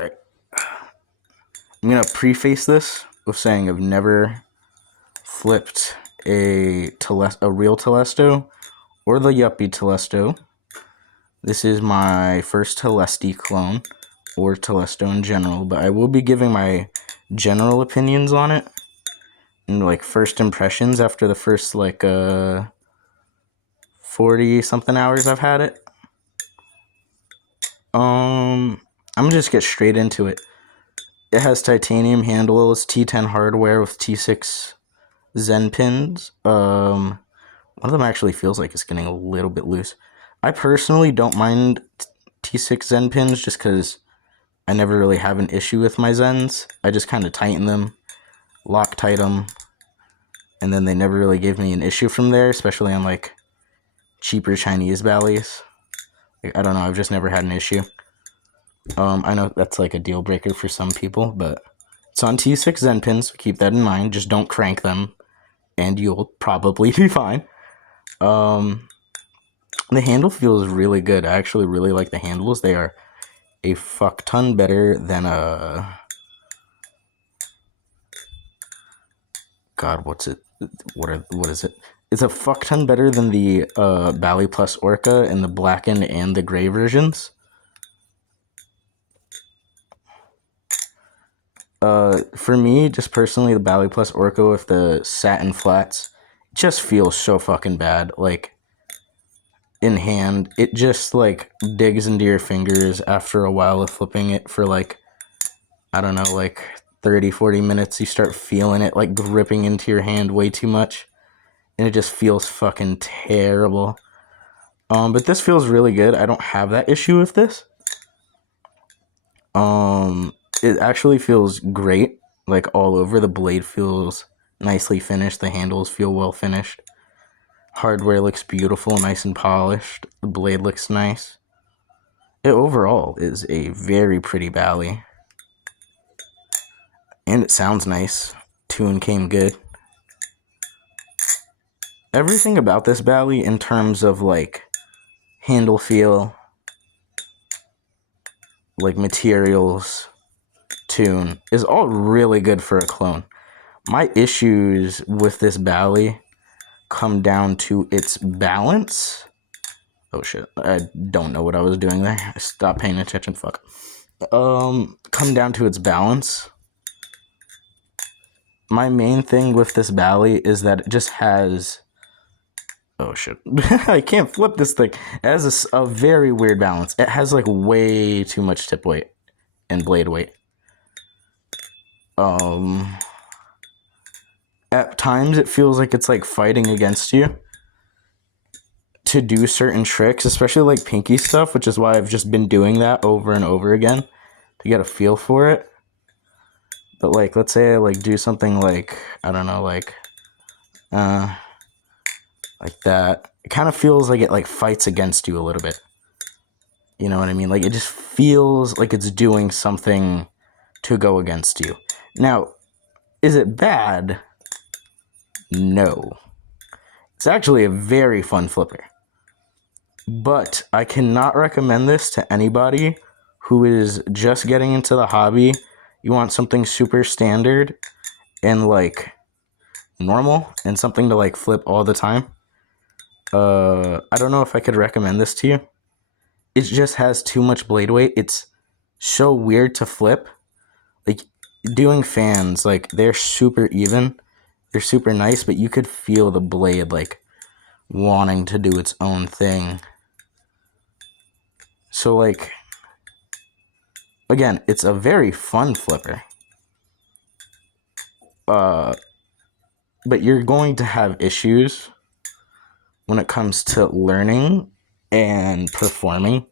Alright. I'm gonna preface this with saying I've never flipped a real telesto or the yuppie telesto. This is my first telesti clone or telesto in general, but I will be giving my general opinions on it and like first impressions after the first 40 something hours I've had it. I'm gonna just get straight into it. It has titanium handles, T10 hardware with T6 Zen pins. One of them actually feels like it's getting a little bit loose. I personally don't mind T6 Zen pins just because I never really have an issue with my Zens. I just kind of tighten them, Loctite them, and then they never really gave me an issue from there, especially on like cheaper Chinese ballies. I don't know, I've just never had an issue. I know that's like a deal breaker for some people, but it's on T6 Zen pins, so keep that in mind. Just don't crank them, and you'll probably be fine. The handle feels really good. I actually really like the handles. They are a fuck ton better than God, what's it? What is it? It's a fuck ton better than the Bally Plus Orca and the blackened and the gray versions. For me, just personally, the Bally Plus Orca with the satin flats just feels so fucking bad. Like, in hand, it just like digs into your fingers after a while of flipping it for like, I don't know, like 30-40 minutes. You start feeling it like gripping into your hand way too much, and it just feels fucking terrible. But this feels really good. I don't have that issue with this. It actually feels great, like all over. The blade feels nicely finished. The handles feel well finished. Hardware looks beautiful, nice and polished. The blade looks nice. It overall is a very pretty bally. And it sounds nice. Tune came good. Everything about this bally in terms of like handle feel, like materials, tune, is all really good for a clone. My issues with this bally come down to its balance. Oh shit, I don't know what I was doing there. Stop paying attention, fuck. Come down to its balance. My main thing with this bally is that it just has... Oh shit, I can't flip this thing. It has a very weird balance. It has like way too much tip weight and blade weight. At times it feels like it's like fighting against you to do certain tricks, especially like pinky stuff, which is why I've just been doing that over and over again to get a feel for it. But like, let's say I like do something like, I don't know, like that. It kind of feels like it like fights against you a little bit. You know what I mean? Like it just feels like it's doing something to go against you. Now, is it bad? No. It's actually a very fun flipper. But I cannot recommend this to anybody who is just getting into the hobby. You want something super standard and like normal and something to like flip all the time. I don't know if I could recommend this to you. It just has too much blade weight. It's so weird to flip. Like doing fans, like they're super even. They're super nice, but you could feel the blade like wanting to do its own thing. So like, again, it's a very fun flipper. But you're going to have issues when it comes to learning and performing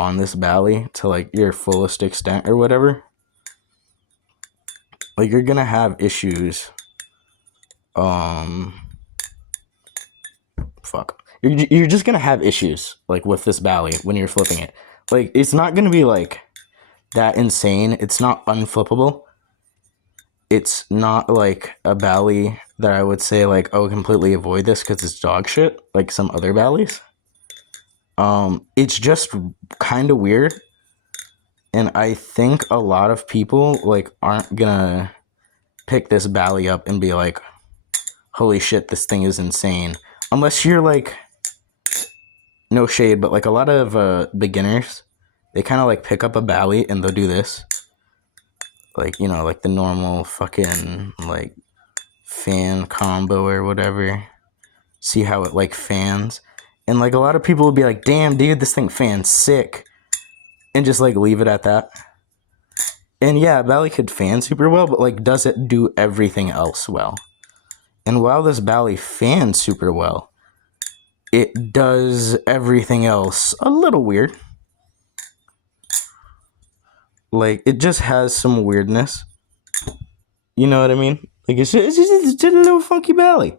on this bally to like your fullest extent or whatever. Like you're gonna have issues. You're just gonna have issues like with this bally when you're flipping it. Like it's not gonna be like that insane. It's not unflippable. It's not like a bally that I would say like, oh, completely avoid this because it's dog shit like some other ballies. It's just kind of weird. And I think a lot of people like aren't gonna pick this Bally up and be like, holy shit, this thing is insane. Unless you're like, no shade, but like a lot of beginners, they kind of like pick up a Bally and they'll do this. Like, you know, like the normal fucking like fan combo or whatever. See how it like fans. And like a lot of people will be like, damn, dude, this thing fans sick. And just like leave it at that. And yeah, Bally could fan super well, but like, does it do everything else well? And while this Bally fans super well, it does everything else a little weird. Like, it just has some weirdness. You know what I mean? Like, it's just a little funky Bally.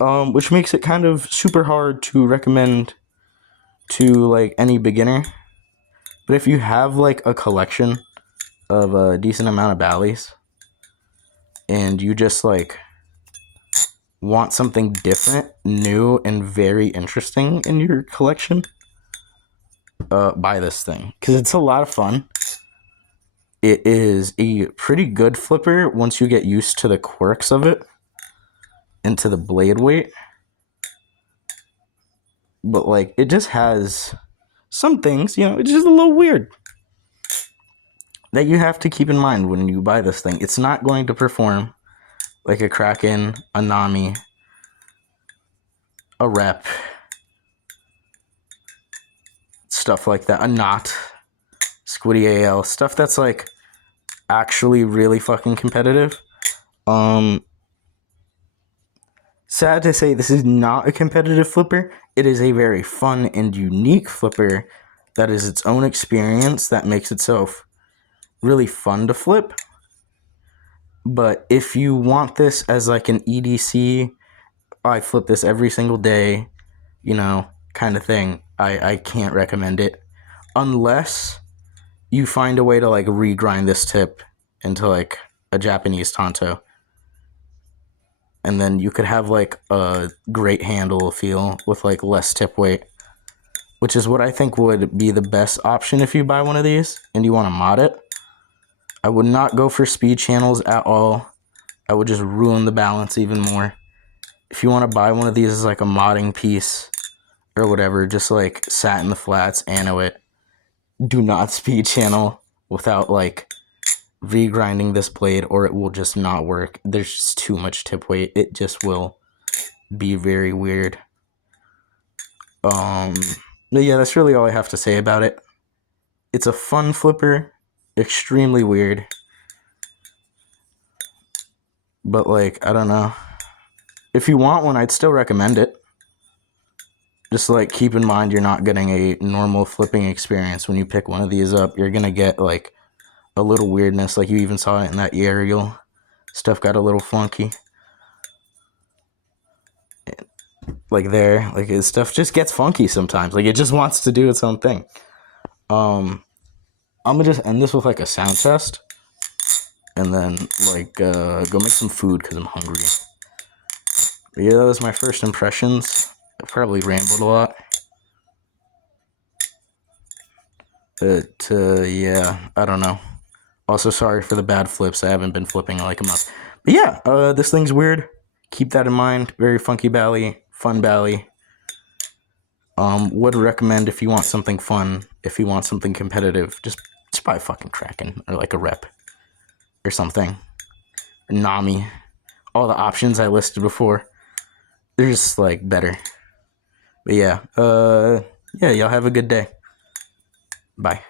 Which makes it kind of super hard to recommend to like any beginner. But if you have like a collection of a decent amount of Bally's and you just like want something different, new, and very interesting in your collection, buy this thing because it's a lot of fun. It is a pretty good flipper once you get used to the quirks of it and to the blade weight. But like, it just has some things, you know, it's just a little weird that you have to keep in mind when you buy this thing. It's not going to perform like a Kraken, a Nami, a Rep, stuff like that, a Knot, Squiddy AL, stuff that's like actually really fucking competitive. Sad to say, this is not a competitive flipper. It is a very fun and unique flipper that is its own experience that makes itself really fun to flip. But if you want this as like an EDC, I flip this every single day, you know, kind of thing, I can't recommend it. Unless you find a way to like regrind this tip into like a Japanese tanto. And then you could have like a great handle feel with like less tip weight, which is what I think would be the best option if you buy one of these and you want to mod it. I would not go for speed channels at all. I would just ruin the balance even more. If you want to buy one of these as like a modding piece or whatever, just like sat in the flats, ano it. Do not speed channel without like regrinding this blade or it will just not work. There's just too much tip weight. It just will be very weird. But yeah, that's really all I have to say about it. It's a fun flipper, extremely weird. But like, I don't know. If you want one, I'd still recommend it. Just like keep in mind you're not getting a normal flipping experience when you pick one of these up. You're gonna get like a little weirdness, like you even saw it in that aerial. Stuff got a little funky. Like there, like his stuff just gets funky sometimes. Like it just wants to do its own thing. I'm gonna just end this with like a sound test, and then like go make some food because I'm hungry. But yeah, that was my first impressions. I probably rambled a lot. But yeah, I don't know. Also, sorry for the bad flips. I haven't been flipping in like a month. But yeah, this thing's weird. Keep that in mind. Very funky Bally, fun Bally. Would recommend if you want something fun, if you want something competitive, just buy a fucking Kraken or like a Rep or something. Or Nami. All the options I listed before, they're just like better. But yeah, yeah, y'all have a good day. Bye.